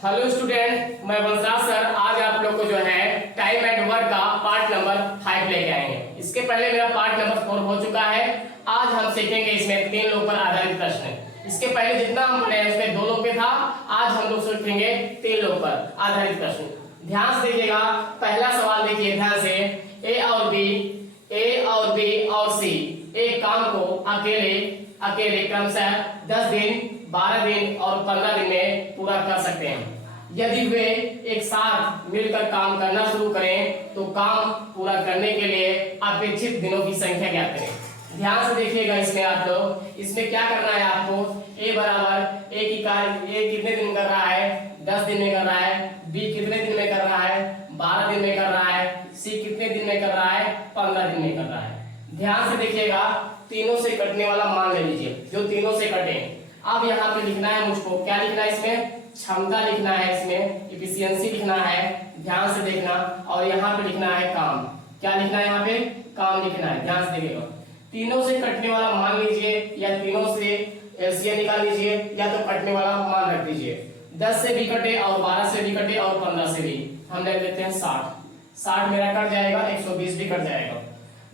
Hello student, मैं Vanshraj sir आज आप लोग को जो है टाइम एट वर्क का पार्ट नंबर 5 लेके आएंगे। इसके पहले मेरा पार्ट नंबर 4 हो चुका है। आज हम सीखेंगे इसमें 3 लोग पर आधारित प्रश्न। इसके पहले जितना हम पढ़े हैं उसमें 2 लोग पे था, आज हम लोग सीखेंगे 3 लोग पर आधारित प्रश्न। ध्यान से देखिएगा, पहला सवाल देखिए ध्यान से। ए और बी और सी एक काम को अकेले क्रमशः 10 दिन, 12 दिन और 15 दिन में पूरा कर सकते हैं। यदि वे एक साथ मिलकर काम करना शुरू करें तो काम पूरा करने के लिए अपेक्षित दिनों की संख्या ज्ञात करें। ध्यान से देखिएगा, इसमें आप लोग इसमें क्या करना है आपको। ए बराबर ए की कार्य ए कितने दिन कर रहा है, 10 दिन में कर रहा है। बी कितने दिन में कर रहा है, 12 दिन में कर रहा है। सी कितने दिन में कर रहा है, 15 दिन में कर रहा है। ध्यान से देखिएगा, तीनों से कटने वाला मान ले लीजिए, जो तीनों से कटे। अब यहाँ पे लिखना है मुझको, क्या लिखना है इसमें, क्षमता लिखना है, इसमें इफिशियंसी लिखना है। ध्यान से देखना, और यहाँ पे लिखना है काम। क्या लिखना है यहाँ पे, काम लिखना है। ध्यान से देखिएगा, तीनों से कटने वाला मान लीजिए, या तीनों से एलसीएम निकाल लीजिए, या तो कटने वाला मान रख दीजिए। 10 से भी कटे और 12 से भी कटे और 15 से भी, हम ले लेते हैं 60 मेरा कट जाएगा, 120 भी कट जाएगा।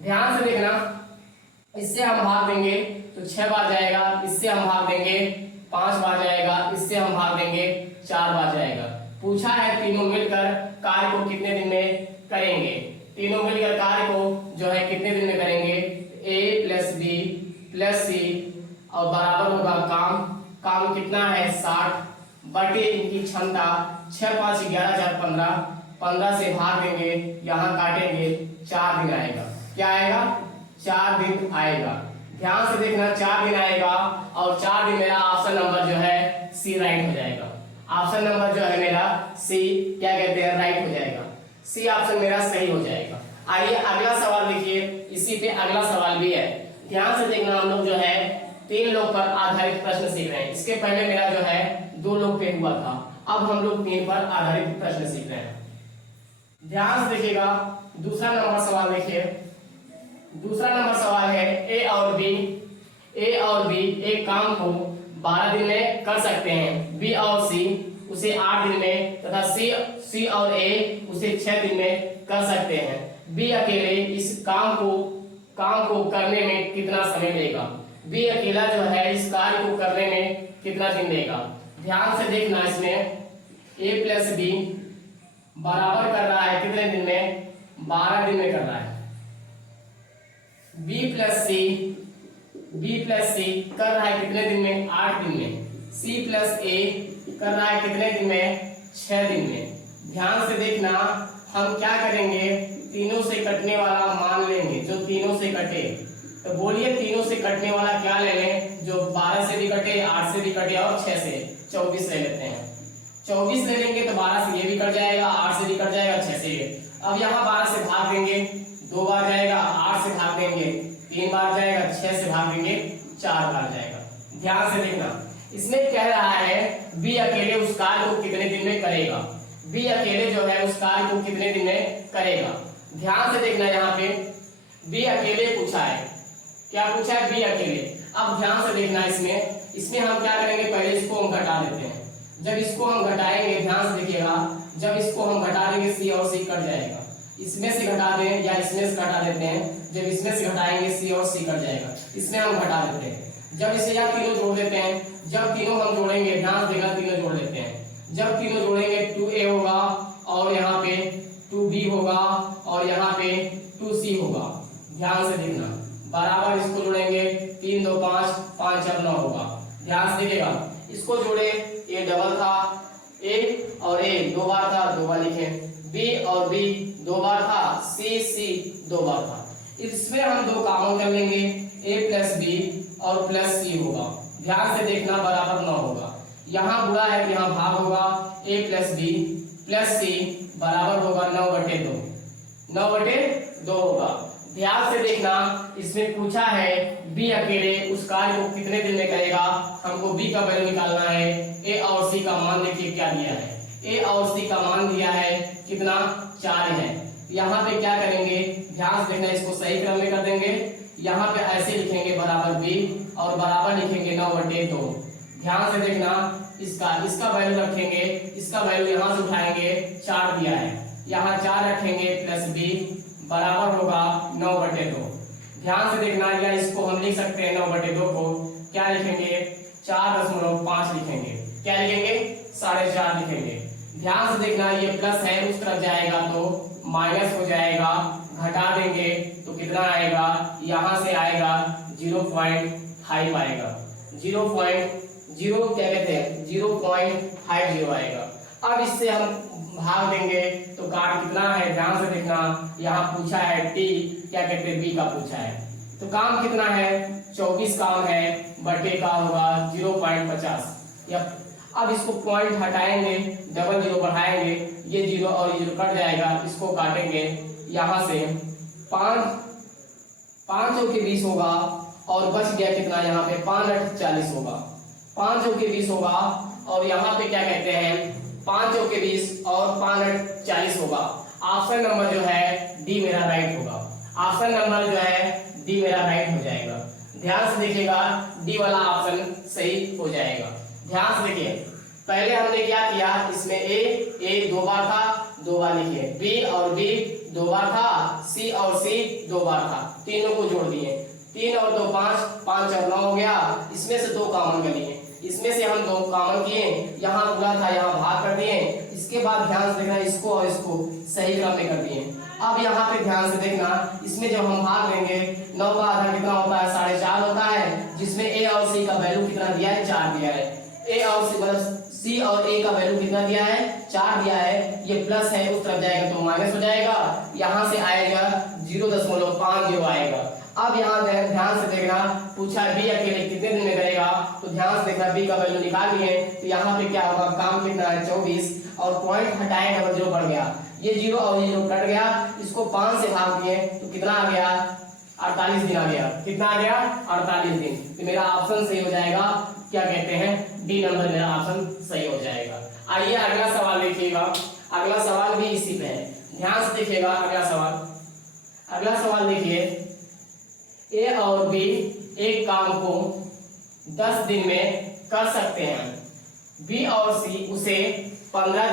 ध्यान से देखना, इससे हम भाग देंगे तो 6 बार जाएगा, इससे हम भाग देंगे 5 बार जाएगा, इससे हम भाग देंगे 4 बार जाएगा। पूछा है तीनों मिलकर कार्य को कितने दिन में करेंगे। तीनों मिलकर कार्य को जो है कितने दिन में करेंगे। ए प्लस बी प्लस सी और बराबर होगा काम कितना है 60 बटे इनकी क्षमता 6 5 11 4 15 से भाग देंगे, यहाँ काटेंगे, 4 दिन आएगा। क्या आएगा, 4 दिन आएगा। ध्यान से देखना, 4 दिन आएगा और 4 दिन मेरा ऑप्शन नंबर जो है सी राइट हो जाएगा। ऑप्शन नंबर जो है मेरा सी क्या कहते हैं, राइट हो जाएगा। सी ऑप्शन मेरा सही हो जाएगा। आइए अगला सवाल देखिए, इसी पे अगला सवाल भी है। ध्यान से देखना, हम लोग जो है 3 लोग पर आधारित प्रश्न सीख रहे हैं। इसके पहले मेरा जो है 2 लोग पे हुआ था, अब हम लोग 3 पर आधारित प्रश्न सीख रहे हैं। ध्यान से देखिएगा, दूसरा नंबर सवाल देखिए। दूसरा नंबर सवाल है ए और बी एक काम को 12 दिन में कर सकते हैं। बी और सी उसे 8 दिन में तथा सी और ए उसे 6 दिन में कर सकते हैं। बी अकेले इस काम को करने में कितना समय लेगा। बी अकेला जो है इस कार्य को करने में कितना दिन लेगा। ध्यान से देखना, इसमें ए प्लस बी बराबर कर रहा है कितने दिन में, 12 दिन में कर रहा है। बी प्लस सी कर रहा है कितने दिन में, 8 दिन में। सी प्लस ए कर रहा है कितने दिन में, 6 दिन में। ध्यान से देखना, हम क्या करेंगे, तीनों से कटने वाला मान लेंगे, जो तीनों से कटे। तो बोलिए तीनों से कटने वाला क्या ले लें, जो 12 से भी कटे, 8 से भी कटे और 6 से 24 ले लेते हैं। 24 ले लेंगे तो 12 से ये भी कट जाएगा, 8 से भी कट जाएगा, 6 से ये। अब यहाँ 12 से भाग देंगे, 2 बार जाएगा, 8 से भाग देंगे 3 बार जाएगा, 6 से भाग देंगे 4 बार जाएगा। ध्यान से देखना, इसमें कह रहा है बी अकेले उस कार्य को कितने दिन में करेगा। बी अकेले जो है उस कार्य को कितने दिन में करेगा। ध्यान से देखना, यहाँ पे बी अकेले पूछा है, क्या पूछा है, बी अकेले। अब ध्यान से देखना, इसमें हम क्या करेंगे, पहले इसको हम घटा देते हैं। जब इसको हम घटाएंगे, ध्यान से देखिएगा, जब इसको हम घटा देंगे सी और सी कट जाएगा। इसमें से घटा दें या इसमें से घटा देते हैं, जब इसमें से घटाएंगे सी और सी कट जाएगा, इसमें हम घटा देते हैं। जब इसे या तीनों जोड़ देते हैं, जब तीनों हम जोड़ेंगे, ध्यान से देखना, तीनों जोड़ देते हैं। जब तीनों जोड़ेंगे 2a होगा और यहाँ पे 2b होगा और यहाँ पे 2c होगा। ध्यान से देखना, बराबर इसको जोड़ेंगे, 3 2 5 5 4 9 होगा। ध्यान से देखिएगा, इसको जोड़े, ए डबल था, ए और ए 2 बार था, 2 बार लिखे। बी और बी 2 बार था, सी 2 बार था। इसमें हम 2 कामों कर लेंगे, ए प्लस बी और प्लस सी होगा। ध्यान से देखना, बराबर 9 होगा। यहाँ बुरा है, यहाँ भाग होगा, ए प्लस बी प्लस सी बराबर होगा 9/2 होगा। ध्यान से देखना, इसमें पूछा है बी अकेले उस कार्य को कितने दिन में करेगा। हमको बी का वैल्यू निकालना है। ए और सी का मान देखिए क्या दिया है, ए और सी का मान दिया है कितना, 4 है। यहाँ पे क्या करेंगे, ध्यान से देखना, इसको सही क्रम में कर देंगे। यहाँ पे ऐसे लिखेंगे बराबर बी और बराबर लिखेंगे 9/2। ध्यान से देखना, इसका वैल्यू रखेंगे, इसका वैल्यू यहाँ से उठाएंगे, 4 दिया है, यहाँ 4 रखेंगे प्लस बी बराबर होगा 9/2। ध्यान से देखना, या इसको हम लिख सकते हैं 9/2 को क्या लिखेंगे, 4.5 लिखेंगे, क्या लिखेंगे, 4.5 लिखेंगे। ध्यान से देखना, ये प्लस है उस तरफ जाएगा तो माइनस हो जाएगा, घटा देंगे तो कितना आएगा, यहाँ से आएगा 0.5 आएगा, 0.0 क्या कहते हैं 0.50 आएगा। अब इससे हम भाग देंगे तो काम कितना है, ध्यान से देखना, यहाँ पूछा है टी क्या कहते हैं बी का पूछा है, तो काम कितना है 24 काम है, बटे का होगा 0.50। अब इसको पॉइंट हटाएंगे, डबल 0 बढ़ाएंगे, ये 0 और ये 0 कट जाएगा, इसको काटेंगे, यहाँ से 5 के 20 होगा और बच गया कितना, यहाँ पे 5 40 होगा, 5 के 20 होगा और यहाँ पे क्या कहते हैं 5 के 20 और 5 40 होगा। ऑप्शन नंबर जो है डी मेरा राइट होगा, ऑप्शन नंबर जो है डी मेरा राइट हो जाएगा। ध्यान से देखिएगा, डी वाला ऑप्शन सही हो जाएगा। ध्यान से देखिए, पहले हमने क्या किया, इसमें ए 2 बार था, 2 बार लिखे, बी और बी 2 बार था, सी और सी 2 बार था, तीनों को जोड़ दिए, 3 और 2 5, 5 और 9 हो गया, इसमें से 2 कॉमन कर लिए, इसमें से हम 2 कॉमन किए, यहाँ पूरा था यहाँ भाग कर दिए, इसके बाद ध्यान से देखना इसको और इसको सही क्रम में कर दिए। अब यहाँ पे ध्यान से देखना, इसमें जब हम भाग देंगे 9 का आधा कितना होता है 4.5 होता है, जिसमें ए और सी का वैल्यू कितना दिया है 4 दिया है, ए और सी मतलब सी और ए का वैल्यू कितना दिया है 4 दिया है, ये प्लस है उस तरफ जाएगा तो माइनस हो जाएगा, यहाँ से आएगा 0.50 आएगा। अब यहाँ ध्यान से देखना, पूछा बी अकेले कितने दिन में करेगा, तो ध्यान से देखना बी का वैल्यू निकाल लिए, तो यहाँ पे क्या होगा, काम कितना है 24 और पॉइंट हटाए डबल 0 बढ़ गया, ये 0 और ये 0 कट गया, इसको 5 से भाग दिए तो कितना आ गया 48 दिन आ गया, कितना आ गया 48 दिन। तो मेरा ऑप्शन सही हो जाएगा, क्या कहते हैं डी नंबर मेरा ऑप्शन सही हो जाएगा। आइए अगला सवाल देखिएगा, अगला सवाल भी इसी पे है, ध्यान से देखिएगा अगला सवाल देखिए, ए और बी एक काम को 10 दिन में कर सकते हैं, बी और सी उसे 15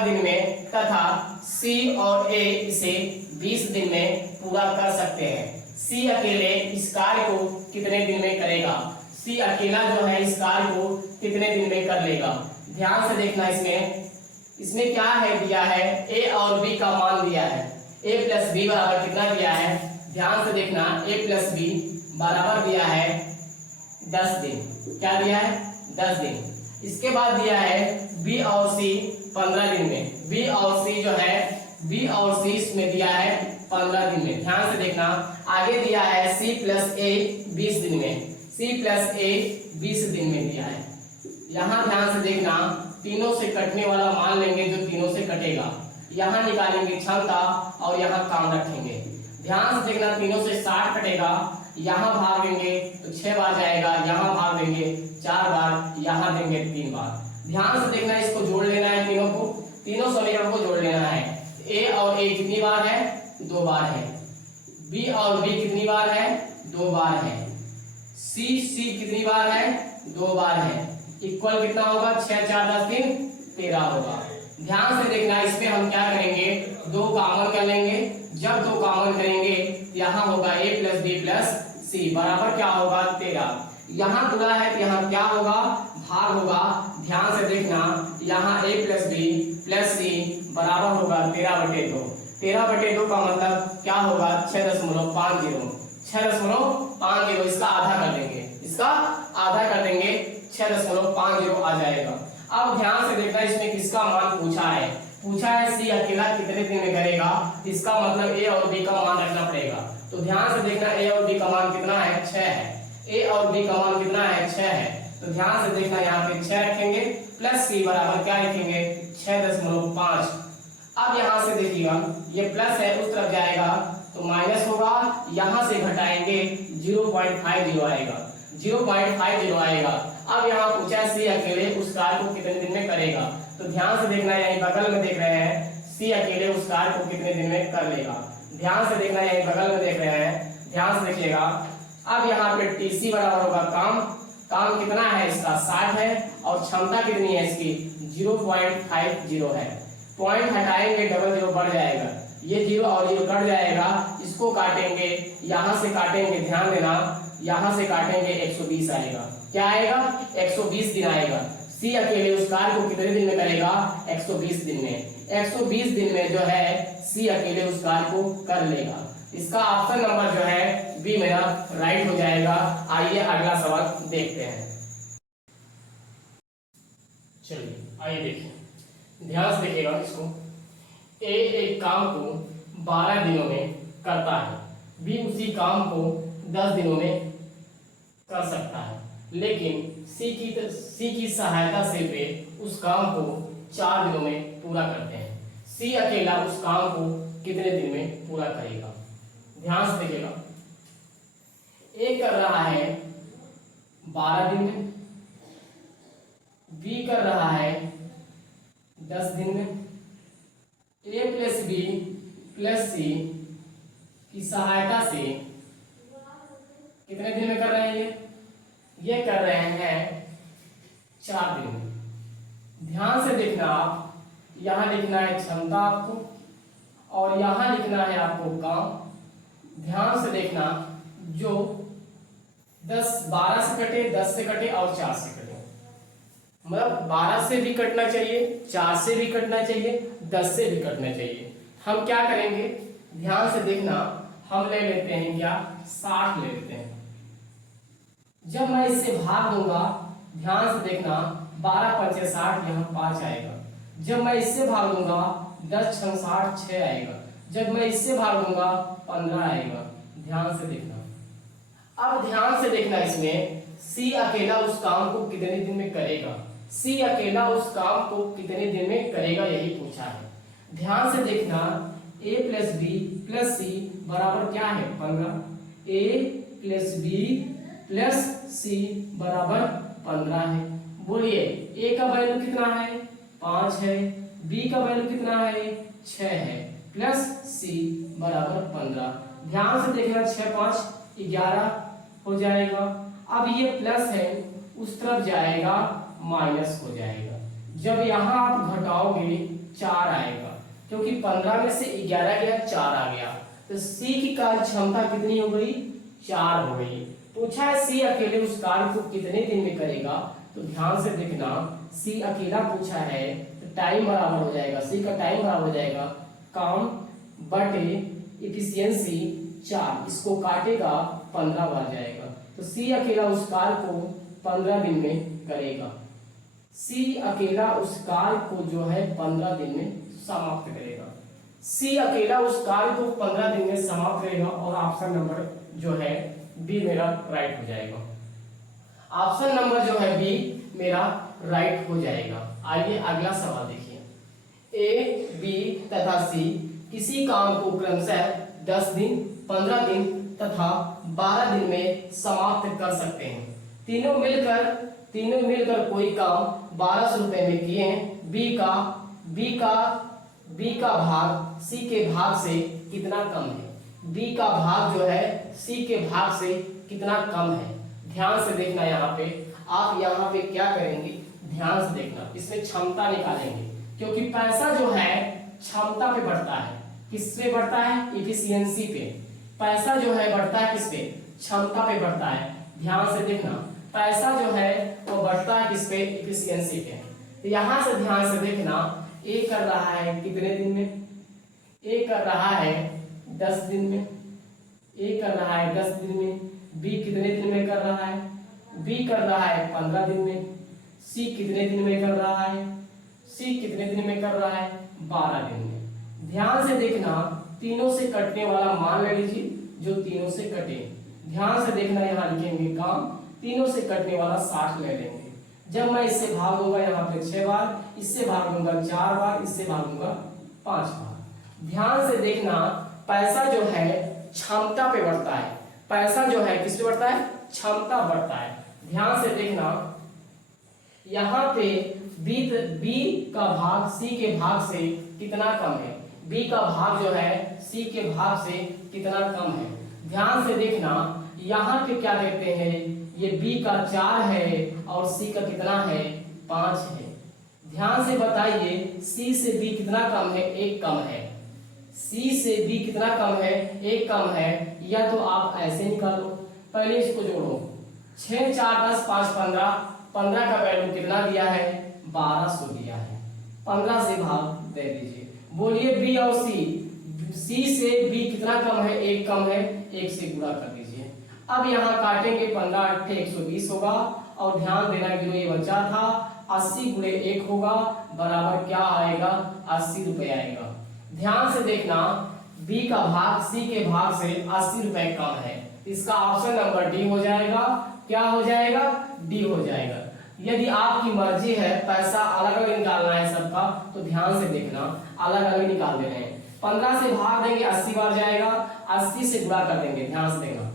दिन में तथा सी और ए इसे 20 दिन में पूरा कर सकते हैं। सी अकेले इस कार्य को कितने दिन में करेगा, सी अकेला जो है इस कार्य को कितने दिन में कर लेगा। ध्यान से देखना, इसमें क्या है दिया है, ए और बी का मान दिया है, ए प्लस बी बराबर कितना दिया है, ध्यान से देखना, ए प्लस बी बराबर दिया है 10 दिन, क्या दिया है 10 दिन। इसके बाद दिया है बी और सी 15 दिन में, बी और सी जो है बी और सी इसमें दिया है 15 दिन में। ध्यान से देखना, आगे दिया है सी प्लस ए 20 दिन में, सी प्लस ए 20 दिन में दिया है। यहाँ ध्यान से देखना, तीनों से कटने वाला मान लेंगे जो तीनों से कटेगा, यहाँ निकालेंगे क्षमता और यहाँ काम रखेंगे। ध्यान से देखना, तीनों से 60 कटेगा, यहाँ भागेंगे तो 6 बार जाएगा, यहाँ भाग देंगे 4 बार, यहाँ देंगे 3 बार। ध्यान से देखना, इसको जोड़ लेना है, तीनों समीकरण को जोड़ लेना है। ए और ए कितनी बार है 2 बार है, बी और बी कितनी बार है 2 बार है, सी कितनी बार है 2 बार है, इक्वल कितना होगा 6 4 10 3 13 होगा। ध्यान से देखना, इसमें हम क्या करेंगे 2 कॉमन कर लेंगे, जब 2 कॉमन करेंगे यहाँ होगा a प्लस बी प्लस सी बराबर क्या होगा 13, यहाँ पूरा है तो यहाँ क्या होगा भाग होगा। ध्यान से देखना, यहाँ a प्लस बी प्लस सी बराबर होगा 13/2, 13/2 का मतलब क्या होगा 6.50, इसका आधा कर देंगे, 6.50 आ जाएगा। अब ध्यान से देखना, इसमें किसका मान पूछा है सी अकेला कितने दिन में करेगा, इसका मतलब ए और बी का मान रखना पड़ेगा। तो ध्यान से देखना, ए और बी का मान कितना है 6 है, ए और बी का मान कितना है 6 है, तो ध्यान से देखना यहाँ पे 6 रखेंगे प्लस सी बराबर क्या लिखेंगे 6.5। अब यहाँ से देखिएगा, ये प्लस है उस तरफ जाएगा तो माइनस होगा, यहाँ से घटाएंगे 0.50 आएगा, 0.50 आएगा। अब यहाँ पूछा सी अकेले उस कार्य को कितने दिन में करेगा, तो ध्यान से देखना, यही बगल में देख रहे हैं सी अकेले उस कार्य को कितने दिन में कर लेगा। ध्यान से देखना, यही बगल में देख रहे हैं, ध्यान से देखिएगा। अब यहाँ पे टीसी बराबर होगा काम काम कितना है इसका 60 है और क्षमता कितनी है इसकी 0.50 है। पॉइंट हटाएंगे डबल जीरो बढ़ जाएगा, ये जीरो और जीरो कट जाएगा, इसको काटेंगे, यहां से काटेंगे, ध्यान देना, यहां से काटेंगे 120 आएगा। क्या आएगा 120 दिन आएगा। सी अकेले उस कार्य को कितने दिन में करेगा 120 दिन में। 120 दिन में जो है सी अकेले उस कार्य को कर लेगा। इसका ऑप्शन नंबर जो है बी मेरा राइट हो जाएगा। आइए अगला सवाल देखते हैं। चलिए आइए देखिए, ध्यान से देखिएगा इसको। ए एक काम को 12 दिनों में करता है, बी उसी काम को 10 दिनों में कर सकता है, लेकिन सी की सहायता से वे उस काम को 4 दिनों में पूरा करते हैं। सी अकेला उस काम को कितने दिन में पूरा करेगा। ध्यान से देखिएगा, ए कर रहा है 12 दिन में, बी कर रहा है 10 दिन में। ए प्लस बी प्लस सी की सहायता से कितने दिन में कर रहे हैं ये कर रहे हैं 4 दिन में। ध्यान से देखना, आप यहां लिखना है क्षमता आपको और यहां लिखना है आपको काम। ध्यान से देखना, जो 12 से कटे, 10 से कटे और 4 से कटे, मतलब 12 से भी कटना चाहिए, 4 से भी कटना चाहिए, 10 से भी कटना चाहिए। हम क्या करेंगे, ध्यान से देखना, हम ले लेते हैं क्या 60 ले लेते हैं। जब मैं इससे भाग दूंगा, ध्यान से देखना, 12 पंचे 60, यहाँ 5 आएगा। जब मैं इससे भाग दूंगा 10 छंग 60 6 आएगा। जब मैं इससे भाग दूंगा 15 आएगा। ध्यान से देखना, अब ध्यान से देखना, इसमें सी अकेला उस काम को कितने दिन में करेगा। सी अकेला उस काम को कितने दिन में करेगा यही पूछा है। ध्यान से देखना, ए प्लस बी प्लस सी बराबर क्या है 15। ए प्लस बी प्लस सी बराबर 15 है। बोलिए ए का वैल्यू कितना है 5 है, बी का वैल्यू कितना है 6 है, प्लस सी बराबर 15। ध्यान से देखना, 6 5 11 हो जाएगा। अब ये प्लस है, उस तरफ जाएगा माइनस हो जाएगा। जब यहाँ आप घटाओगे 4 आएगा, क्योंकि 15 में से 11 गया 4 आ गया, तो सी की कार्य क्षमता कितनी हो गई 4 हो गई। पूछा है सी अकेले उस कार्य को कितने दिन में करेगा, तो ध्यान से देखना, सी अकेला पूछा है तो टाइम बराबर हो जाएगा, सी का टाइम बराबर हो जाएगा काम बटे इफिशियंसी 4, इसको काटेगा 15 बार जाएगा, तो सी अकेला उस कार्य को 15 दिन में करेगा। सी अकेला उस कार्य को जो है 15 दिन में समाप्त करेगा। सी अकेला उस कार्य को 15 दिन में समाप्त करेगा और ऑप्शन नंबर जो है बी मेरा राइट हो जाएगा। ऑप्शन नंबर जो है बी मेरा राइट हो जाएगा। आइए अगला सवाल देखिए, ए बी तथा सी किसी काम को क्रमशः 10 दिन 15 दिन तथा 12 दिन में समाप्त कर सकते हैं। तीनों मिलकर कोई काम 1200 रुपए में किए हैं। बी का भाग सी के भाग से कितना कम है। बी का भाग जो है सी के भाग से कितना कम है। ध्यान से देखना, आप यहाँ पे क्या करेंगे, ध्यान से देखना, इसमें क्षमता निकालेंगे, क्योंकि पैसा जो है क्षमता पे बढ़ता है। किस पे बढ़ता है, इफिशियंसी पे। पैसा जो है बढ़ता है किस पे, क्षमता पे बढ़ता है। ध्यान से देखना, पैसा जो है वो बढ़ता है किस पे, इफिशियंसी पे। यहाँ से ध्यान से देखना, ए कर रहा है कितने दिन में, ए कर रहा है 10 दिन में, ए कर रहा है 10 दिन में। बी कितने दिन में कर रहा है, बी कर रहा है 15 दिन में। सी कितने दिन में कर रहा है, सी कितने दिन में कर रहा है 12 दिन में। ध्यान से देखना, तीनों से कटने वाला मान ले लीजिए, जो तीनों से कटे। ध्यान से देखना, यहाँ लिखेंगे काम, तीनों से कटने वाला 60 ले लेंगे। जब मैं इससे भाग दूंगा यहाँ पे 6 बार, इससे भाग दूंगा 4 बार, इससे भाग दूंगा 5 बार। ध्यान से देखना, पैसा जो है क्षमता पे बढ़ता है। पैसा जो है किस पे बढ़ता है, क्षमता बढ़ता है। ध्यान से देखना, यहाँ पे बी का भाग सी के भाग से कितना कम है। बी का भाग जो है सी के भाग से कितना कम है। ध्यान से देखना, यहाँ पे क्या देखते हैं, ये बी का 4 है और सी का कितना है 5 है। ध्यान से बताइए सी से बी कितना कम है, 1 कम है। सी से बी कितना कम है, 1 कम है। या तो आप ऐसे निकालो, पहले इसको जोड़ो, 6 4 10 5 15, 15 का वैल्यू कितना दिया है 1200 दिया है, 15 से भाग दे दीजिए। बोलिए बी और सी से बी कितना कम है, 1 कम है, 1 से गुणा कर दीजिए। अब यहाँ काटेंगे 15 8 120 होगा और ध्यान देना कि जो ये बचा था 80 गुणे 1 होगा बराबर क्या आएगा 80 रुपए आएगा। ध्यान से देखना बी का भाग सी के भाग से 80 रुपए कम है, इसका ऑप्शन नंबर डी हो जाएगा। क्या हो जाएगा, डी हो जाएगा। यदि आपकी मर्जी है पैसा अलग अलग निकालना है सबका तो ध्यान से देखना अलग अलग निकाल देना है। 15 से भाग देंगे 80 बार जाएगा, 80 से गुणा कर देंगे। ध्यान से देखना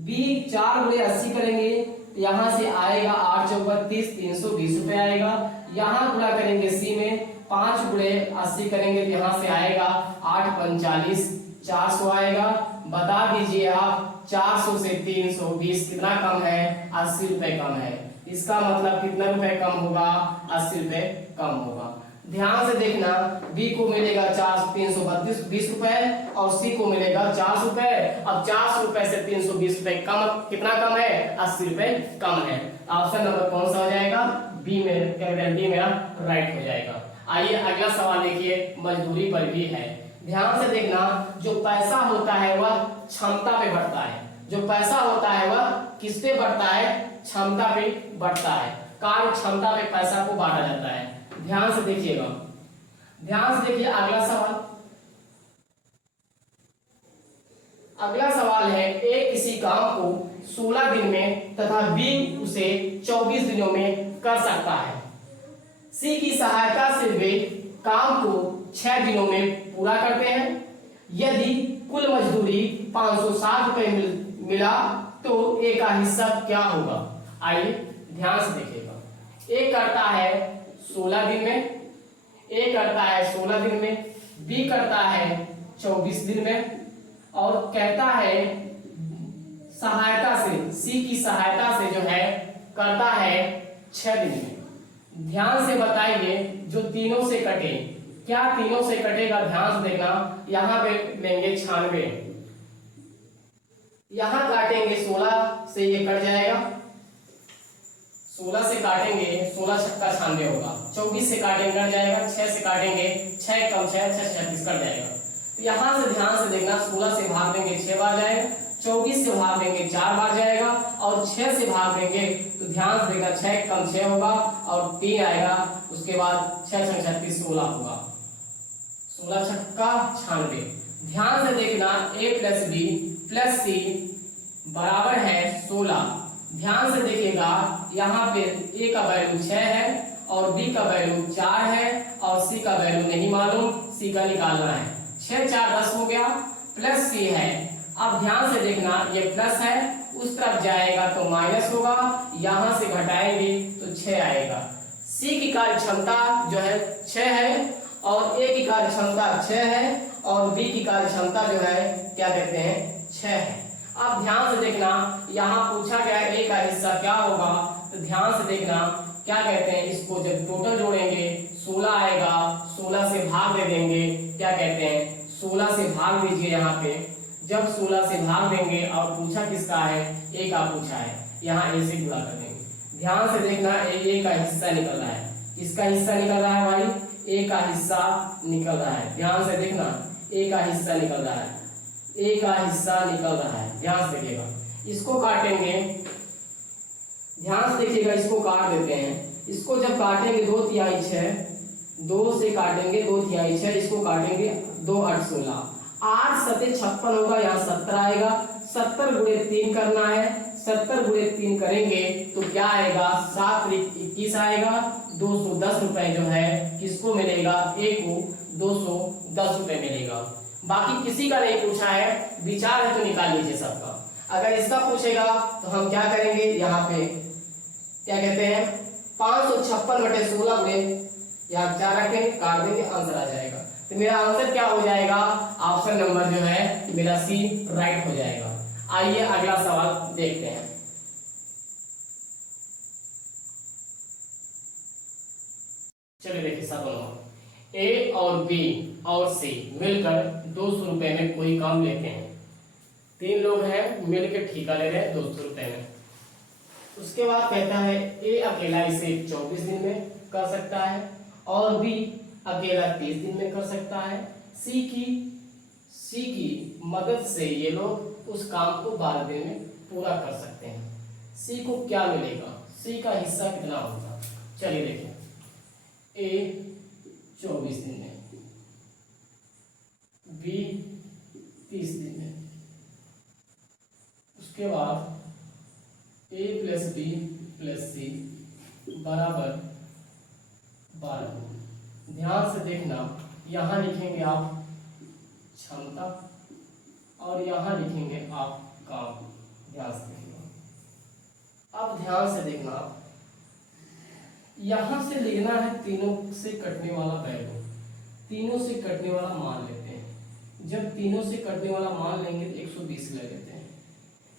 बी 4 गुणे 80 करेंगे, यहाँ से आएगा 8 चौक 32 320 रुपए आएगा। यहाँ गुणा करेंगे सी में 5 गुणे 80 करेंगे तो यहाँ से आएगा 8 45 400 आएगा। बता दीजिए आप 400 से 320 कितना कम है, 80 रुपए कम है। इसका मतलब कितना रुपए कम होगा, 80 रुपए कम होगा। ध्यान से देखना बी को मिलेगा 332 20 रुपए और सी को मिलेगा 400 रुपए। अब 400 रुपए से 320 रुपए कम कितना कम है, 80 रुपए कम है। ऑप्शन नंबर कौन सा हो जाएगा, बी में, कैपिटल डी मेरा राइट हो जाएगा। आइए अगला सवाल देखिए, मजदूरी पर भी है। ध्यान से देखना जो पैसा होता है वह क्षमता पे बढ़ता है, जो पैसा होता है वह किस पे बढ़ता है, क्षमता पे बढ़ता है। कार्य क्षमता पे पैसा को बांटा जाता है। ध्यान से देखिएगा, ध्यान से देखिए अगला सवाल। अगला सवाल है ए किसी काम को 16 दिन में तथा बी उसे 24 दिनों में कर सकता है। सी की सहायता से वे काम को 6 दिनों में पूरा करते हैं। यदि कुल मजदूरी 560 रुपए मिला तो ए का हिस्सा क्या होगा। आइए ध्यान से देखिएगा, ए करता है 16 दिन में, ए करता है 16 दिन में, बी करता है 24 दिन में और कहता है सहायता से, सी की सहायता से जो है करता है 6 दिन में। ध्यान से बताइए जो तीनों से कटे, क्या तीनों से कटेगा, ध्यान से देखना। यहां पे लेंगे 96, यहां काटेंगे 16 से ये कट जाएगा, 16 से काटेंगे 16 छक्का 96 होगा, 24 से काटेंगे कट जाएगा, 6 से काटेंगे 6 कम 6 6 36 कट जाएगा। तो यहां से ध्यान से देखना 16 से भाग देंगे 6 बार जाएगा, 24 से भाग देंगे 4 बार जाएगा और 6 से भाग देंगे तो ध्यान से देखना 6 कम 6 होगा और 3 आएगा, उसके बाद 6 6 36 16 होगा, 16 छक्का 96। ध्यान से देखना a प्लस बी प्लस सी बराबर है 16। ध्यान से देखिएगा यहाँ पे a का वैल्यू 6 है और b का वैल्यू 4 है और c का वैल्यू नहीं मालूम, c का निकालना है। 6 4 10 हो गया, प्लस c है। अब ध्यान से देखना ये प्लस है, उस तरफ जाएगा तो माइनस होगा, यहाँ से घटाएंगे तो 6 आएगा। c की कार्य क्षमता जो है 6 है और a की कार्य क्षमता 6 है और b की कार्य क्षमता जो है क्या कहते हैं 6 है। अब ध्यान से देखना यहाँ पूछा गया a का हिस्सा क्या होगा, तो ध्यान से देखना क्या कहते हैं, इसको जब टोटल जोड़ेंगे 16 आएगा, 16 से भाग दे देंगे, क्या कहते हैं 16 से भाग दीजिए। यहाँ पे जब 16 से भाग देंगे और पूछा किसका है, a का पूछा है, यहाँ a से गुणा कर देंगे। ध्यान से देखना a का हिस्सा निकल रहा है, इसका हिस्सा निकल रहा है भाई, a का हिस्सा निकल रहा है। ध्यान से देखना a का हिस्सा निकल रहा है, a का हिस्सा निकल रहा है। ध्यान से देखिएगा, इसको काटेंगे, ध्यान से देखिएगा, इसको काट देते हैं। इसको जब काटेंगे 2 तिहाई 6, 2 से काटेंगे 2 तिहाई 6, इसको काटेंगे 2 8 16, 8 सते 56 होगा, यहाँ 17 आएगा, 70 गुणे 3 करना है, 70 गुणे 3 करेंगे तो क्या आएगा 7 21 आएगा। 210 रुपए जो है किसको मिलेगा, ए को 210 रुपए मिलेगा। बाकी किसी का नहीं पूछा है, विचार है तो निकाल लीजिए सबका। अगर इसका पूछेगा तो हम क्या करेंगे, यहाँ पे क्या कहते हैं 556 बटे 16 गुणे यहाँ 4 रखेंगे, काट देंगे, आंसर आ जाएगा। तो मेरा आंसर क्या हो जाएगा, ऑप्शन नंबर जो है मेरा सी राइट हो जाएगा। आइए अगला सवाल देखते हैं। चलिए देखिए सब ए और बी और सी मिलकर 200 रुपए में कोई काम लेते हैं। 3 लोग हैं, मिलकर ठेका ले रहे हैं 200 रुपए में। उसके बाद कहता है ए अकेला इसे 24 दिन में कर सकता है और बी अकेला 30 दिन में कर सकता है। सी की मदद से ये लोग उस काम को 12 दिन में पूरा कर सकते हैं। सी को क्या मिलेगा, सी का हिस्सा कितना होगा? चलिए देखिए, ए 24 दिन में, बी 30 दिन में, उसके बाद ए प्लस बी प्लस सी बराबर 12। ध्यान से देखना, यहां लिखेंगे आप क्षमता और यहां लिखेंगे आप काम। ध्यान से देखना। अब ध्यान से देखना, यहां से लिखना है तीनों से कटने वाला वैल्यू, तीनों से कटने वाला मान लेते हैं। जब तीनों से कटने वाला मान लेंगे तो 120 ले लेते हैं।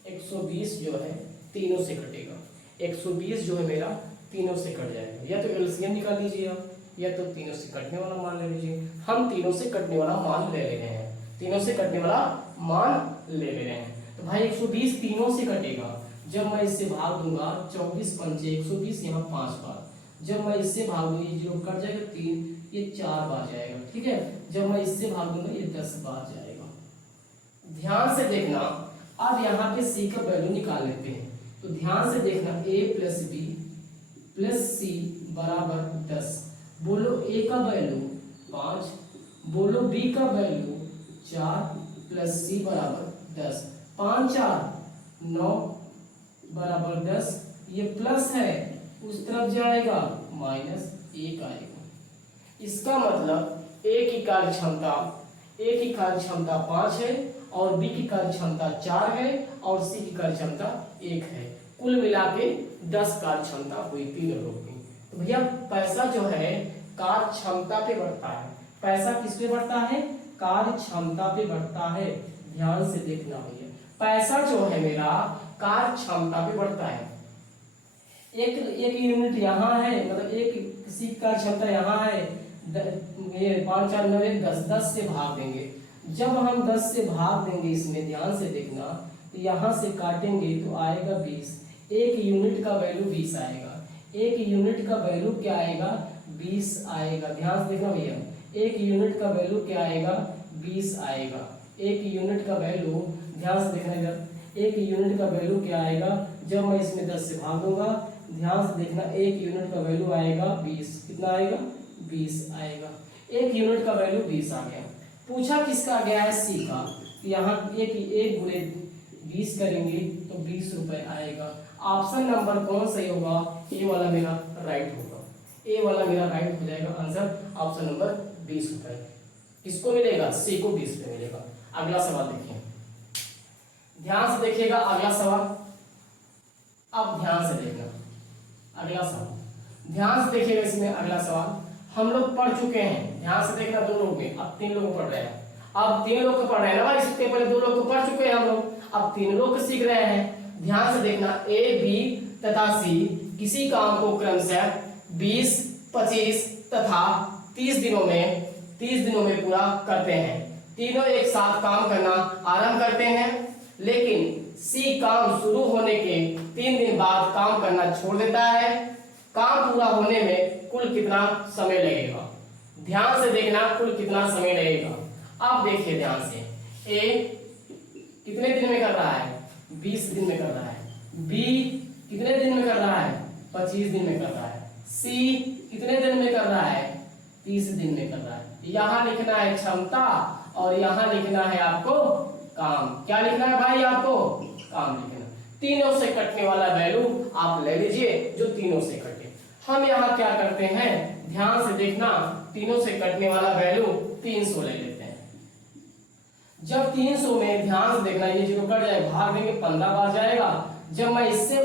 120 जो है तीनों से कटेगा, 120 जो है मेरा तीनों से कट जाएगा। या तो एलसीएम निकाल लीजिए आप, या तो तीनों से कटने वाला मान ले लीजिए। हम तीनों से कटने वाला मान ले रहे हैं, तीनों से कटने वाला मान ले रहे हैं। तो भाई 120 तीनों से कटेगा। जब मैं इससे भाग दूंगा 24 पंचे 120, यहाँ 5 बार। जब मैं इससे भाग दूंगा ये 0 कट जाएगा, 3 ये 4 बार जाएगा, ठीक है। जब मैं इससे भाग दूंगा ये 10 बार जाएगा। ध्यान से देखना, अब यहाँ पे सी का वैल्यू निकाल लेते हैं। तो ध्यान से देखना, ए प्लस बी प्लस सी बराबर 10। बोलो ए का वैल्यू 5, बोलो बी का वैल्यू 4 प्लस सी बराबर 10। 5 4 9 बराबर 10। ये प्लस है, उस तरफ जाएगा माइनस 1 आएगा। इसका मतलब ए की कार्य क्षमता 5 है और बी की कार्य क्षमता 4 है और सी की कार्य क्षमता 1 है। कुल मिला के 10 कार्य क्षमता हुई तीनों लोगों की। तो भैया पैसा जो है कार्य क्षमता पे बढ़ता है। पैसा किस पे बढ़ता है? कार्य क्षमता पे बढ़ता है। ध्यान से देखना भैया, पैसा जो है मेरा कार्य क्षमता पे बढ़ता है। एक यूनिट यहाँ है, मतलब एक किसी का क्षमता यहाँ है, ये 5 4 9 10 से भाग देंगे। जब हम 10 से भाग देंगे इसमें, ध्यान से देखना, तो यहाँ से काटेंगे तो आएगा 20। एक यूनिट का वैल्यू 20 आएगा। एक यूनिट का वैल्यू क्या आएगा? 20 आएगा। ध्यान से देखना भैया, एक यूनिट का वैल्यू क्या आएगा? 20 आएगा। एक यूनिट का वैल्यू, ध्यान से देखना इधर, एक यूनिट का वैल्यू क्या आएगा? जब मैं इसमें 10 से भाग दूंगा, ध्यान से देखना, एक यूनिट का वैल्यू आएगा 20। कितना आएगा? 20 आएगा। एक यूनिट का वैल्यू 20 आ गया। पूछा किसका गया है? सी का। यहाँ एक गुणे 20 करेंगे तो 20 रुपए आएगा। ऑप्शन नंबर कौन सही होगा? ए वाला मेरा राइट होगा। ए वाला मेरा राइट हो जाएगा। आंसर ऑप्शन नंबर 20 रुपए। किसको मिलेगा? सी को 20 रुपए मिलेगा। अगला सवाल देखिए, ध्यान से देखिएगा अगला सवाल। अब ध्यान से देखना अगला सवाल, ध्यान से देखिएगा इसमें अगला सवाल। हम लोग पढ़ चुके हैं, ध्यान से देखना, 2 लोग में, अब 3 लोग पढ़ रहे हैं। अब 3 लोग को पढ़ रहे हैं ना भाई, इसके पहले 2 लोग को पढ़ चुके हैं हम लोग, अब 3 लोग सीख रहे हैं। ध्यान से देखना, ए बी तथा सी किसी काम को क्रमशः 20 25 तथा 30 दिनों में पूरा करते हैं। तीनों एक साथ काम करना आरंभ करते हैं, लेकिन सी काम शुरू होने के 3 दिन बाद काम करना छोड़ देता है। काम पूरा होने में कुल कितना समय लगेगा? ध्यान से देखना, कुल कितना समय लगेगा। अब देखिए ध्यान से, ए कितने दिन में कर रहा है? 20 दिन में कर रहा है। बी कितने दिन में कर रहा है? 25 दिन में कर रहा है। सी कितने दिन में कर रहा है? 30 दिन में कर रहा है। यहाँ लिखना है क्षमता और यहाँ लिखना है आपको काम। क्या लिखना है भाई? आपको काम लिखना। तीनों से कटने वाला वैल्यू आप ले लीजिए जो तीनों से कटे। हम यहाँ क्या करते हैं? ध्यान से देखना, तीनों से कटने वाला वैल्यू 300 ले लेते हैं। जब 300 में, ध्यान से देखना, ये 0 कट जाए, भाग देंगे 15 बार जाएगा। जब मैं इससे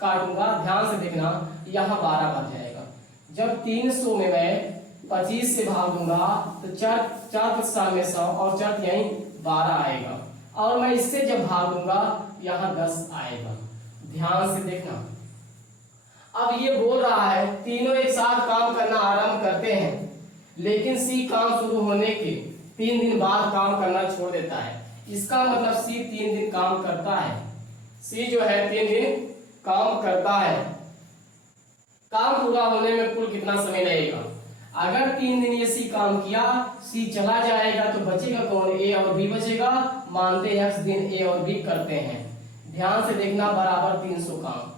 काटूंगा, ध्यान से देखना, यहाँ 12 बार जाएगा। जब 300 में मैं 25 से भाग दूंगा तो 4 4 साल में 100 और 4 यहीं 12 आएगा। और मैं इससे जब भागूंगा यहाँ 10 आएगा। ध्यान से देखना, अब ये बोल रहा है तीनों एक साथ काम करना आरंभ करते हैं, लेकिन सी काम शुरू होने के 3 दिन बाद काम करना छोड़ देता है। इसका मतलब सी 3 दिन काम करता है। सी जो है 3 दिन काम करता है। काम पूरा होने में कुल कितना समय लगेगा? अगर 3 दिन ये सी काम किया, सी चला जाएगा तो बचेगा कौन? ए और बी बचेगा। मानते x दिन ए और बी करते हैं। ध्यान से देखना, बराबर 300 काम।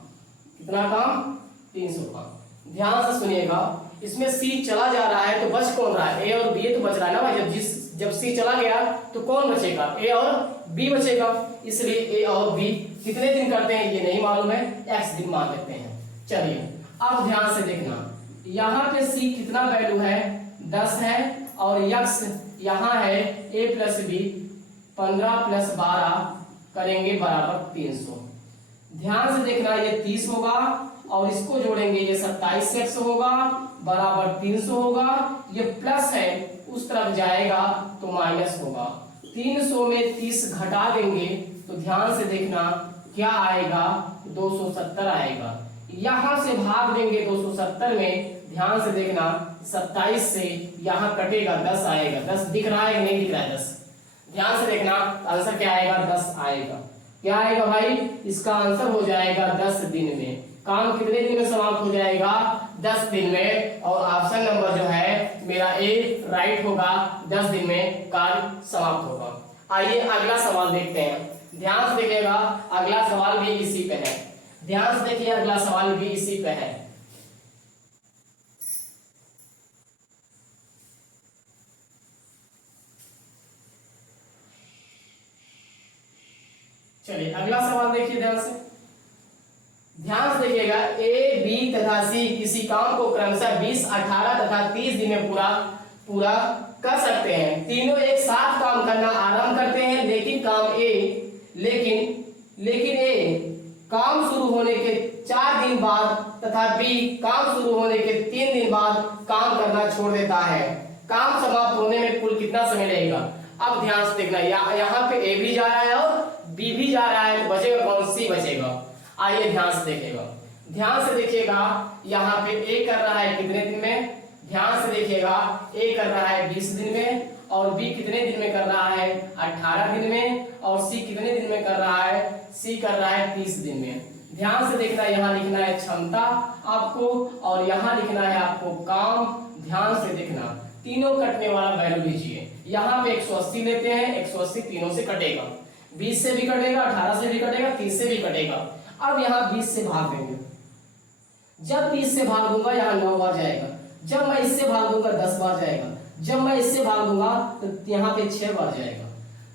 कितना काम? 300 काम। ध्यान से सुनिएगा, इसमें सी चला जा रहा है तो बच कौन रहा है? ए और बी तो बच रहा है ना भाई। जब सी चला गया तो कौन बचेगा? ए और बी बचेगा। इसलिए ए और बी कितने दिन करते हैं ये नहीं मालूम है, x दिन मान लेते हैं। चलिए अब ध्यान से देखना, यहाँ पे सी कितना वैल्यू है? 10 है और x यहाँ है a प्लस बी 15 प्लस 12 करेंगे बराबर 300। ध्यान से देखना, ये 30 होगा और इसको जोड़ेंगे ये 27x होगा बराबर 300 होगा। ये प्लस है उस तरफ जाएगा तो माइनस होगा। 300 में 30 घटा देंगे तो ध्यान से देखना क्या आएगा? 270 आएगा। यहां से भाग देंगे 270 में, ध्यान से देखना 27 से यहां कटेगा 10 आएगा। 10 दिख रहा है कि नहीं दिख रहा है? 10 ध्यान से देखना, आंसर क्या आएगा? 10 आएगा। क्या आएगा भाई? इसका आंसर हो जाएगा 10 दिन में। काम कितने दिन में समाप्त हो जाएगा? 10 दिन में। और ऑप्शन नंबर जो है मेरा ए राइट होगा, 10 दिन में कार्य समाप्त होगा। आइए अगला सवाल देखते हैं। ध्यान से देखिएगा, अगला सवाल भी इसी पे है। ध्यान से देखिए, अगला सवाल भी इसी पे है। चलिए अगला सवाल देखिए ध्यान से। ध्यान से देखिएगा, ए बी तथा सी किसी काम को क्रमशः 20, 18 तथा 30 दिन में पूरा कर सकते हैं। तीनों एक साथ काम करना आरंभ करते हैं, लेकिन ए काम शुरू होने के 4 दिन बाद तथा बी काम शुरू होने के 3 दिन बाद काम करना छोड़ देता है। काम समाप्त होने में कुल कितना समय लगेगा? अब ध्यान से देखना, यहाँ पे ए भी जा रहा है और बी भी जा रहा है, तो बचेगा कौन? सी बचेगा। आइए ध्यान से देखेगा, ध्यान से देखिएगा, यहाँ पे ए कर रहा है कितने दिन में? ध्यान से देखिएगा, ए कर रहा है 20 दिन में और बी कितने दिन में कर रहा है? 18 दिन में। और सी कितने दिन में कर रहा है? सी कर रहा है 30 दिन में। ध्यान से देखना, यहाँ लिखना है क्षमता आपको और यहाँ लिखना है आपको काम। ध्यान से देखना, तीनों कटने वाला वैल्यू लीजिए। यहाँ पे 180 लेते हैं, 180 तीनों से कटेगा, 20 से भी कटेगा, 18 से भी कटेगा, 30 से भी कटेगा। अब यहाँ 20 से भाग देंगे। जब 30 से भाग दूंगा यहाँ 9 बार जाएगा। जब मैं इससे भाग दूंगा 10 बार जाएगा। जब मैं इससे भाग दूंगा तो यहाँ पे 6 बार जाएगा।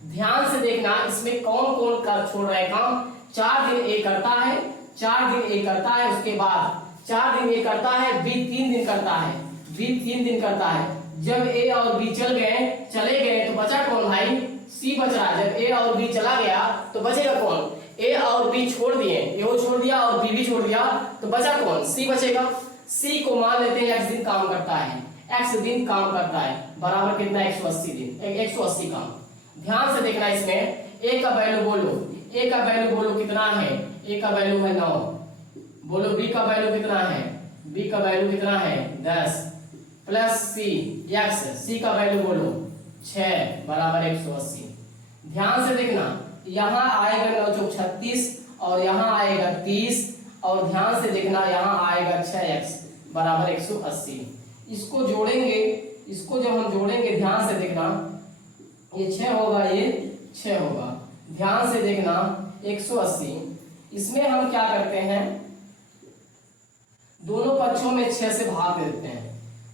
ध्यान से देखना, इसमें कौन कौन कर छोड़ रहा है काम? 4 दिन ए करता है, 4 दिन ए करता है, उसके बाद 4 दिन ए करता है, बी 3 दिन करता है, बी 3 दिन करता है। जब ए और बी चले गए तो बचा कौन भाई? सी बच रहा है। जब ए और बी चला गया तो बचेगा कौन? ए और बी छोड़ दिए, ए छोड़ दिया और बी भी छोड़ दिया, तो बचा कौन? सी बचेगा। सी को मान लेते हैं x दिन काम करता है, x दिन काम करता है बराबर कितना? 180 दिन, 180 काम। ध्यान से देखना, इसमें ए का वैल्यू बोलो, ए का वैल्यू बोलो कितना है? ए का वैल्यू है 9। बोलो बी का वैल्यू कितना है? बी का वैल्यू कितना है? 10 प्लस सी एक्स, सी का वैल्यू बोलो 6 बराबर 180। ध्यान से देखना, यहाँ आएगा 9 चौक 36 और यहाँ आएगा 30 और ध्यान से देखना यहाँ आएगा 6x बराबर 180। इसको जोड़ेंगे, इसको जब हम जोड़ेंगे ध्यान से देखना, ये 6 होगा, ये 6 होगा। ध्यान से देखना 180, इसमें हम क्या करते हैं? दोनों पक्षों में 6 से भाग देते हैं।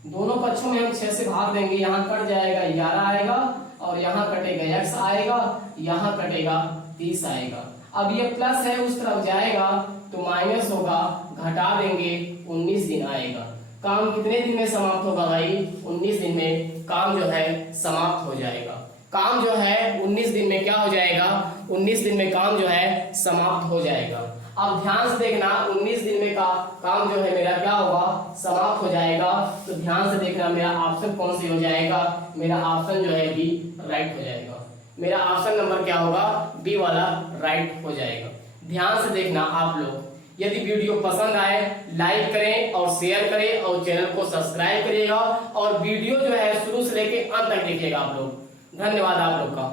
दोनों पक्षों में हम 6 से भाग देंगे, यहाँ कट जाएगा 11 आएगा और यहाँ कटेगा x आएगा, यहाँ कटेगा 30 आएगा। अब ये प्लस है उस तरफ जाएगा तो माइनस होगा, घटा देंगे 19 दिन आएगा। काम कितने दिन में समाप्त होगा भाई? 19 दिन में काम जो है समाप्त हो जाएगा। काम जो है 19 दिन में क्या हो जाएगा? 19 दिन में काम जो है समाप्त हो जाएगा। अब ध्यान से देखना, 19 दिन में का काम जो है मेरा क्या होगा? समाप्त हो जाएगा। तो ध्यान से देखना, मेरा ऑप्शन कौन सी हो जाएगा? मेरा ऑप्शन जो है बी राइट हो जाएगा। मेरा ऑप्शन नंबर क्या होगा, बी वाला राइट हो जाएगा। ध्यान से देखना आप लोग, यदि वीडियो पसंद आए लाइक करें और शेयर करें और चैनल को सब्सक्राइब करिएगा और वीडियो जो है शुरू से लेके अंत तक देखिएगा आप लोग। धन्यवाद आप लोग का।